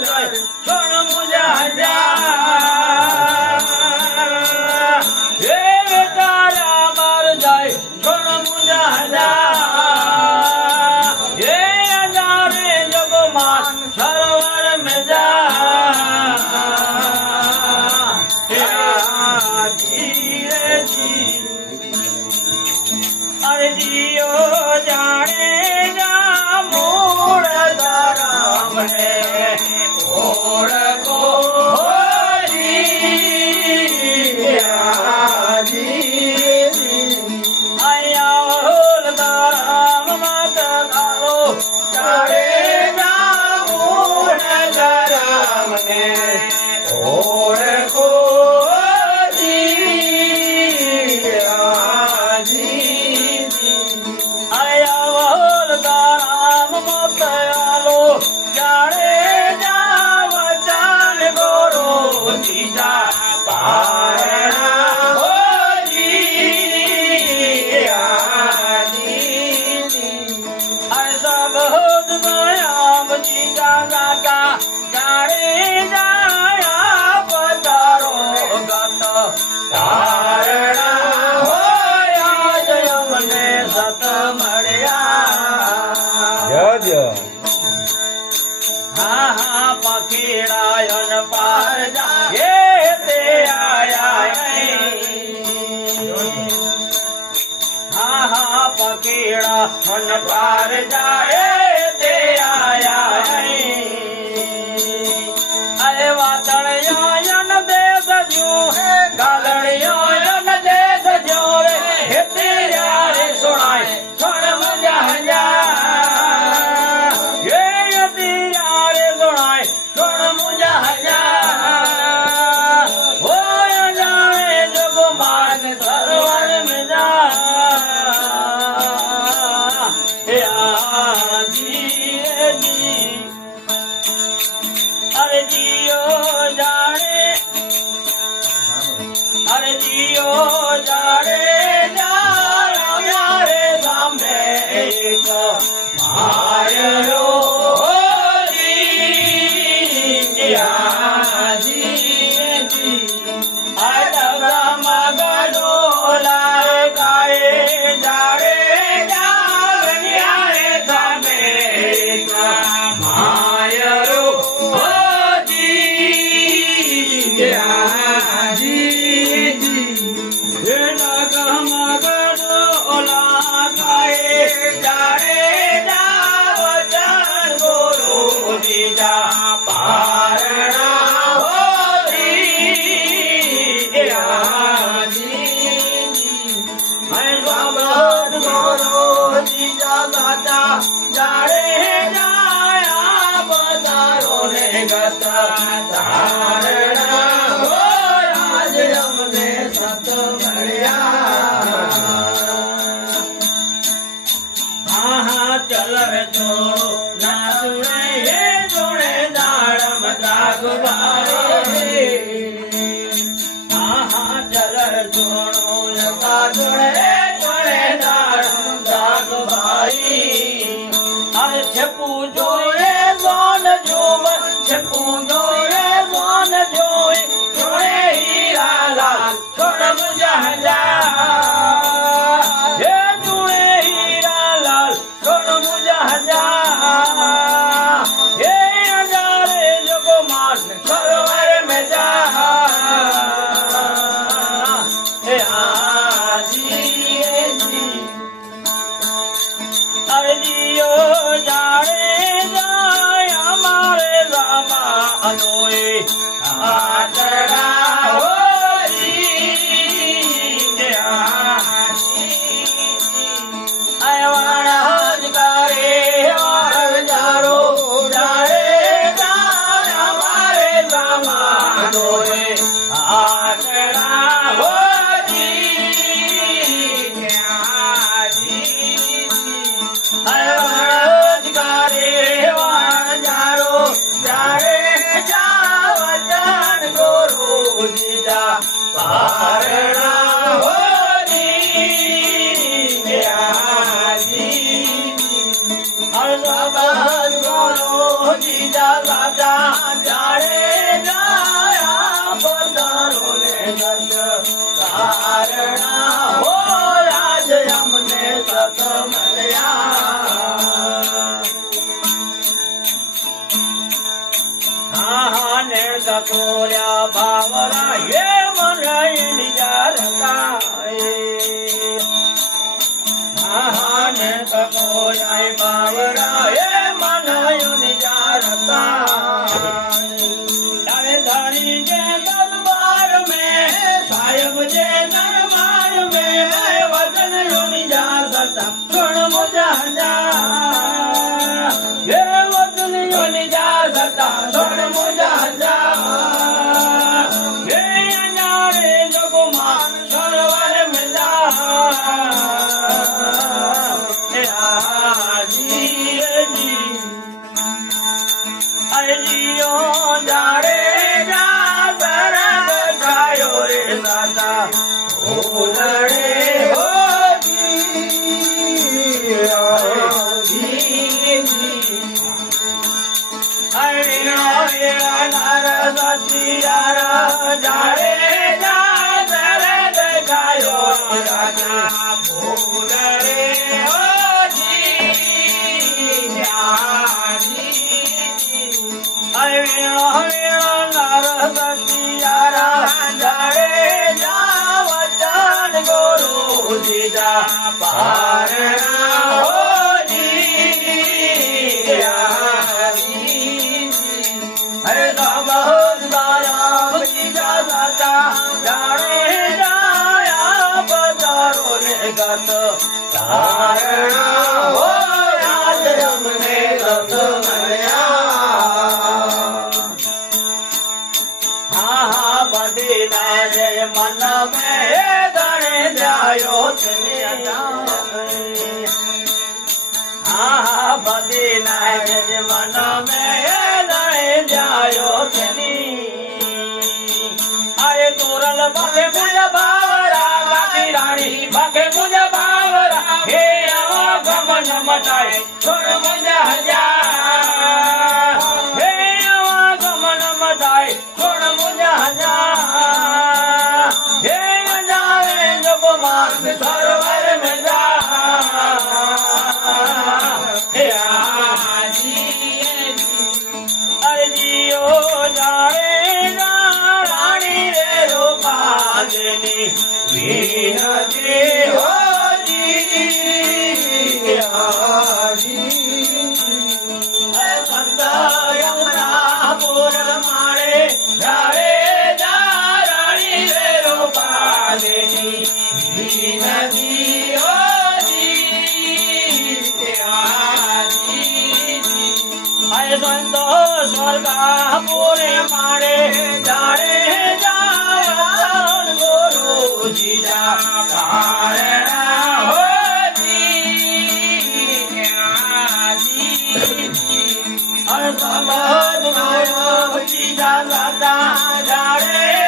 જાય સોન મુજા હે તારા માર જાય સોન મુજા હે જાણે જગમાં સરવર મેજા અરે જીઓ જાણે જા મૂળ ધરમ ને ઓળખો આયા હોલ ધરમ મત ખાઓ જાણે જા મૂળ ધરમ ને ઓળખો પખીડાયન પાર જાય તે આયા પખીડા મન પાર જાય તે આયા અરે વાદળિયાયન દેશ જો ગાલડિયાયન દેશ જો હે તેરા રે સોણાય સોણ મજા હજા અરે જીઓ જાણે રે સાંભે એક મારો ચલ જો ના સુણે હે જોડે દાડમ દાગવારે ચલ જોડો લગા જોડે જોડે દાડમ દાગવાઈ અરે છપુ જોડે સોન જોવ છપુ જોડે સોન જોઈ જોડે હીરા લાલ સોન મુજા હે જોડે હીરા લાલ સોન મુજા હે અજારે જગો માર સરોવર में जा हे आजी अरे जियो जाने जाय हमारे रामा દાદા જાડે જાયા પધારો ને સત કારણા હો આજ અમને સત મળ્યા હા ને સકોર્યા ભાવરા હે મને નિજારતા હા ને સકોર્યા ભાવરા હે મને નિજારતા તારે ધણી જે દરબાર में साहिब जे दरबार में वचन निजारता सुन मुझा हे वचन निजारता सुन मुझा हे अनारे जगमान सरवर मिला अरे जियो जाड़े जा सरग छायो रे दादा ओलड़े हो अरे नर सतियार जाड़े जा सरग छायो दादा ओलड़े हो गुरु जीजा पारणा हो हरे बहुत बारा जीजा दादा जाने जाया बजारो ने गत तारणा हो आज हमने रत बड़ी जय मन में गणे जायो हाँ बड़ी जय मन में गणे जायो अरे तोरल बखे मुझे बावरा गाती रानी बखे मुझे बावरा हे गमन मटाए छोड़ मुझे हजार हे गमन मटाए छोड़ मुझे हजार हे जावे जो मार्ग सरवर में जा हे आजी अरे जियो जाने रानी रे रूपा देनी वीरती हो जी यमुनापुर मारे जाड़े जा रानी रे रूपा देनी वीरती हो जी अरे संतोष स्वर्गापुर मारे जाड़े जा गुरु जीजा पारणा हो जी समझ जीजा दादा जाड़े